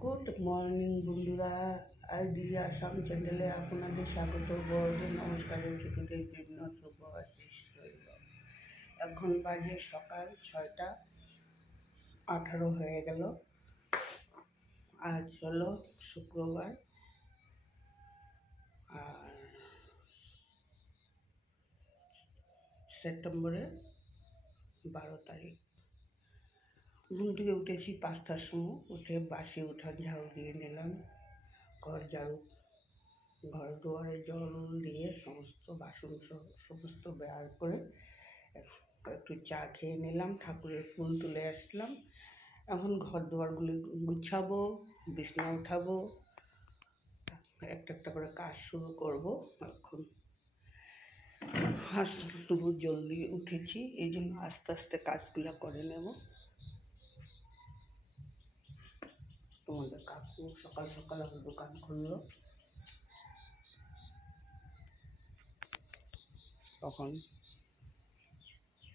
Good morning বন্ধুরা, ID Assam চ্যানেলে আপনাদের স্বাগত। বড়দের নমস্কারের ছোটদের জন্য শুভ আশিস রইল। এখন বাজে সকাল 6:18 হয়ে গেল। আজ হলো শুক্রবার আর সেপ্টেম্বরের 12 তারিখ। ঘুম থেকে উঠেছি 5টার সময়। উঠে বাসি উঠান ঝাড়ু দিয়ে নিলাম, ঘর ঝাড়ু, ঘর দুয়ারে জল দিয়ে সমস্ত বাসন সমস্ত বের করে একটু চা খেয়ে নিলাম, ঠাকুরের ফুল তুলে আসলাম। এখন ঘর দুয়ারগুলি গুছাবো, বিছনা উঠাবো, একটা একটা করে কাজ শুরু করব। এখন জলদি উঠেছি, এই জন্য আস্তে আস্তে কাজগুলো করে নেব। তোমাদের কাকু সকাল সকাল আমার দোকান খুললো, তখন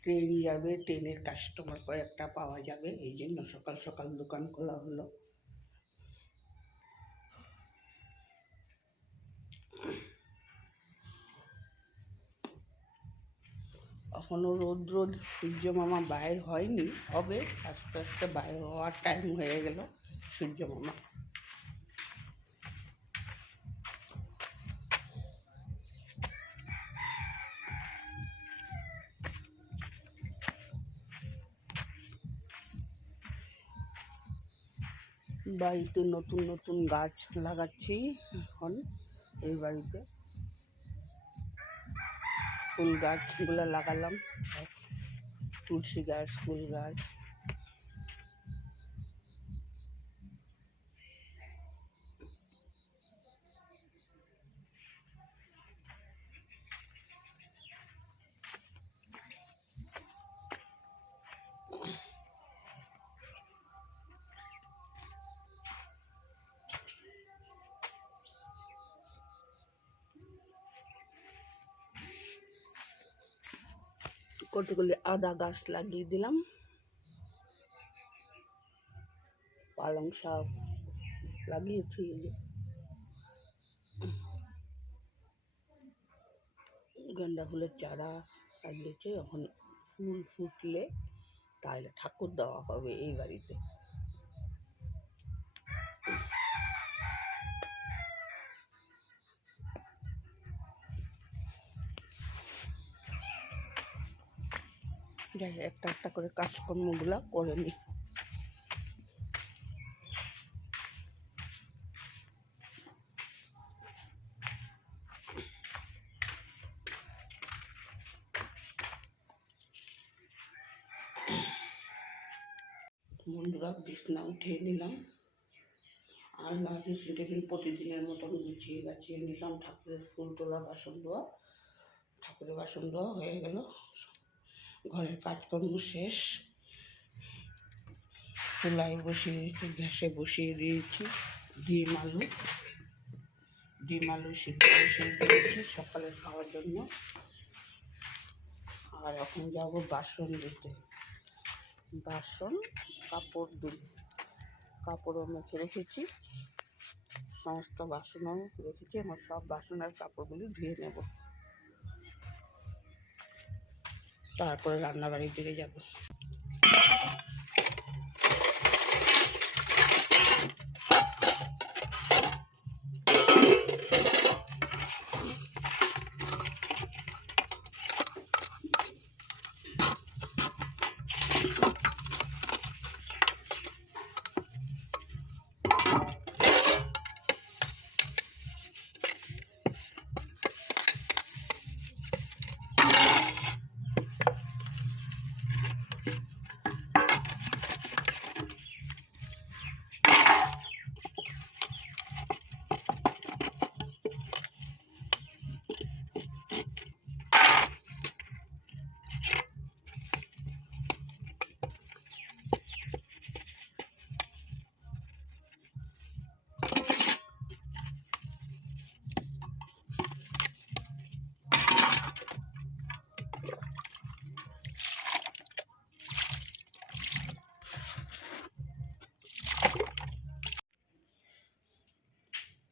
ট্রেন যাবে, ট্রেনের কাস্টমার কয়েকটা পাওয়া যাবে, এই জন্য সকাল সকাল দোকান খোলা হলো। এখনো রোদ সূর্য মামা বাইর হয়নি, হবে আস্তে আস্তে বাইর হওয়ার টাইম হয়ে গেল সূর্য মামা। বাড়িতে নতুন নতুন গাছ লাগাচ্ছি এখন। এই বাড়িতে ফুল গাছগুলো লাগালাম, তুলসী গাছ, ফুল গাছ। কতগুলি আদা গাছ লাগিয়ে দিলাম, পালং শাক লাগিয়েছি, গেন্দা ফুলের চারা লাগিয়েছে। এখন ফুল ফুটলে তাহলে ঠাকুর দেওয়া হবে এই বাড়িতে। যাই একটা একটা করে কাজকর্মগুলো করে নিই। বন্ধুরা, বিছনা উঠিয়ে নিলাম, আলনা ড্রেসিং টেবিল প্রতিদিনের মতন গুছিয়ে গাছিয়ে নিলাম। ঠাকুরের ফুল তোলা, বাসন ধোয়া, ঠাকুরের বাসন ধোয়া হয়ে গেল, ঘরের কাজকর্ম শেষ। চুলায় বসিয়ে গ্যাসে বসিয়ে দিয়েছি ডিম আলু সিদ্ধ বসিয়ে দিয়েছি সকালে খাওয়ার জন্য। আর এখন যাব বাসন ধুতে। বাসন, কাপড়ও মেখে রেখেছি, সমস্ত বাসনও রেখেছি। আমার সব বাসনের কাপড়গুলি ধুয়ে নেব, তারপরে রান্নাবাড়ির দিকে যাব।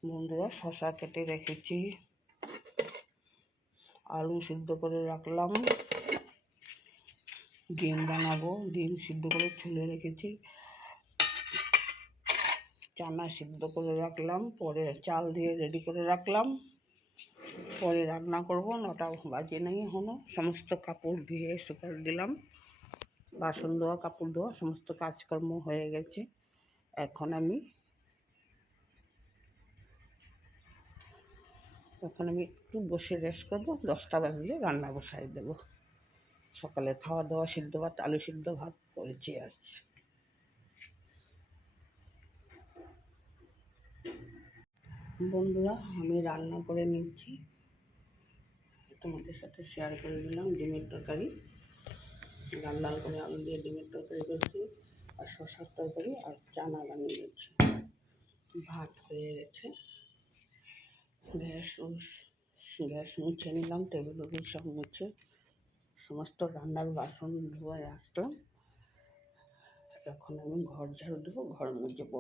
বন্ধুরা শসা কেটে রেখেছি, আলু সিদ্ধ করে রাখলাম, ডিম বানাবো, ডিম সিদ্ধ করে ছুলে রেখেছি, চানা সিদ্ধ করে রাখলাম, পরে চাল দিয়ে রেডি করে রাখলাম, পরে রান্না করব। 9টা বাজে নেই এখনো। সমস্ত কাপড় ধুয়ে শুকাতে দিলাম, বাসন ধোয়া কাপড় ধোয়া সমস্ত কাজকর্ম হয়ে গেছে। এখন আমি একটু বসে রেস্ট করবো, 10টা বাজলে রান্না বসাই দেবো। সকালে খাওয়া দাওয়া সিদ্ধ ভাত, আলু সিদ্ধ ভাত করেছি আজ। বন্ধুরা আমি রান্না করে নিচ্ছি, তোমাদের সাথে শেয়ার করে দিলাম। ডিমের তরকারি, লাল লাল করে আলু দিয়ে ডিমের তরকারি করেছি, আর শসার তরকারি আর চানা বানিয়েছি। ভাত হয়ে গেছে, গ্যাস মুছে নিলাম, টেবিল সব মুছে সমস্ত রান্নার বাসন ধুয়ে আসলাম। এখন আমি ঘর ঝাড়ু দেবো, ঘর মুছবো।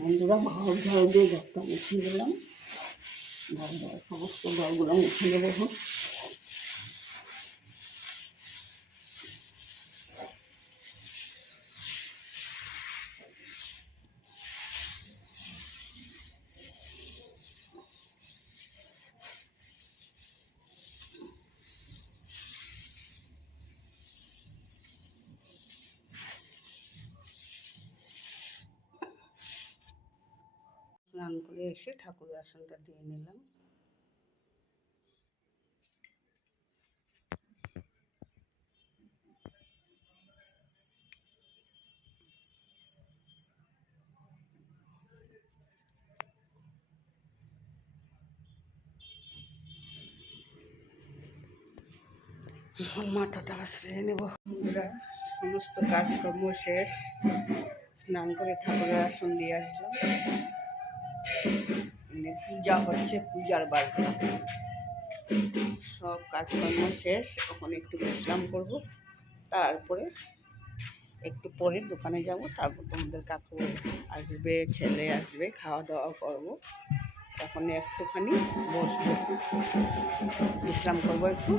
বন্ধুরা ঘর ঝাড়ু দিয়ে ঘরটা মুছে দিলাম, সমস্ত ঘরগুলো মুছে দেবো এখন। স্নান করে এসে ঠাকুরের আসনটা দিয়ে নিলাম। মাথাটা আসলে নেব। সমস্ত কাজকর্ম শেষ, স্নান করে ঠাকুরের আসন দিয়ে আসলাম। পূজা হচ্ছে, পূজার বাড়ি সব কাজকর্ম শেষ। এখন একটু বিশ্রাম করব, তারপরে একটু পরে দোকানে যাব, তারপর তোমাদের কাকু আসবে, ছেলে আসবে, খাওয়া দাওয়া করব। এখন একটুখানি বসবো, বিশ্রাম করবো একটু।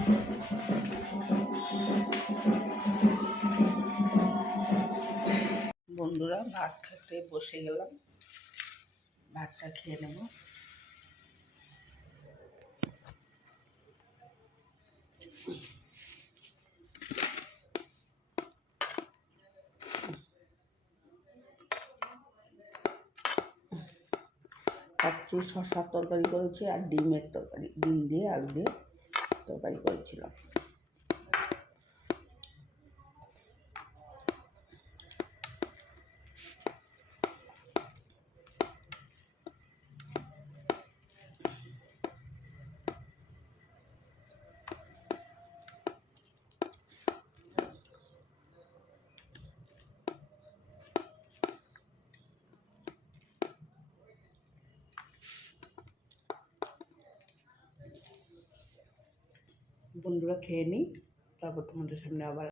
বন্ধুরা ভাত খেতে বসে গেলাম, ভাতটা খেয়ে নেব। কাচ্চি শসার তরকারি করেছি আর ডিমের তরকারি, ডিম দিয়ে আলু দিয়ে তরকারি করেছিলাম। বন্ধুরা খেয়ে নিই, তারপর তোমাদের সামনে আবার।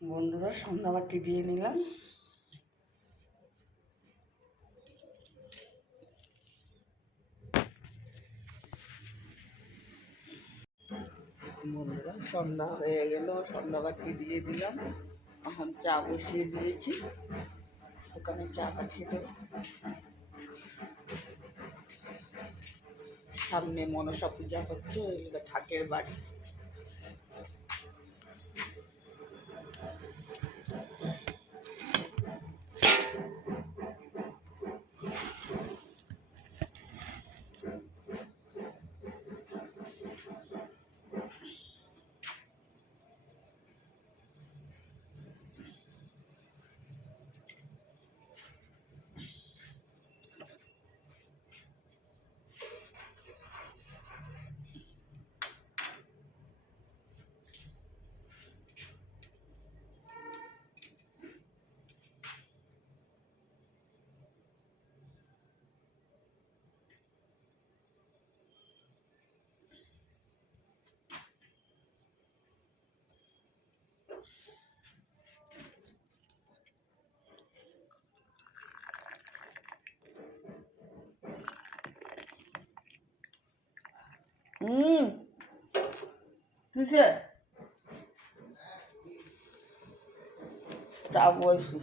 বন্ধুরা সন্ধ্যাবাতি দিয়ে নিলাম। বন্ধুরা সন্ধ্যা হয়ে গেল, সন্ধ্যাবাতি দিয়ে দিলাম। এখন চা বসিয়ে দিয়েছি, দোকানে চা পাঠিয়ে দেবো। সামনে মনসা পূজা হচ্ছে, এটা ঠাকের বাড়ি। কিসে চা বলছি।